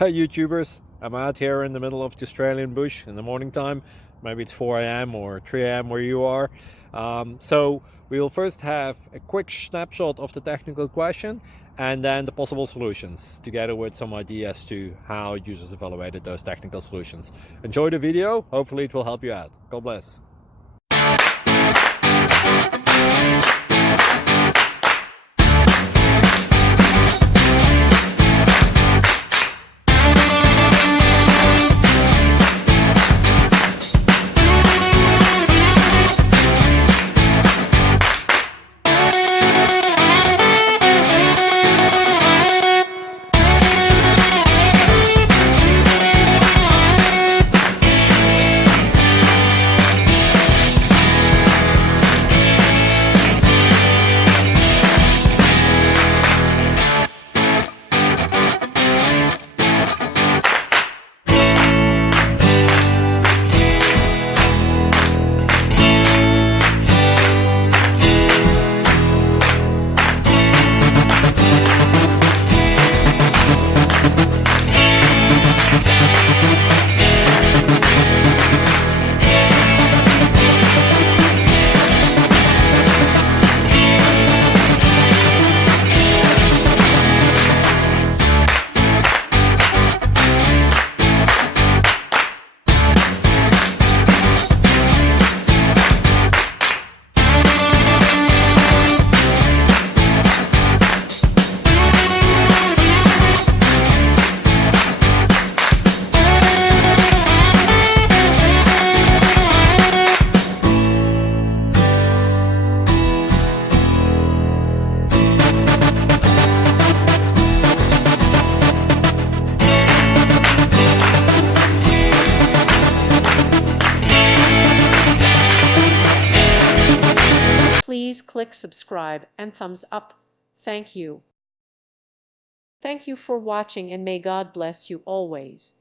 Hey YouTubers, I'm out here in the middle of the Australian bush in the morning time. Maybe it's 4 a.m. or 3 a.m. where you are. So we'll first have a quick snapshot of the technical question and then the possible solutions, together with some ideas to how users evaluated those technical solutions. Enjoy the video, hopefully it will help you out. God bless. Please click subscribe and thumbs up. Thank you. Thank you for watching and may God bless you always.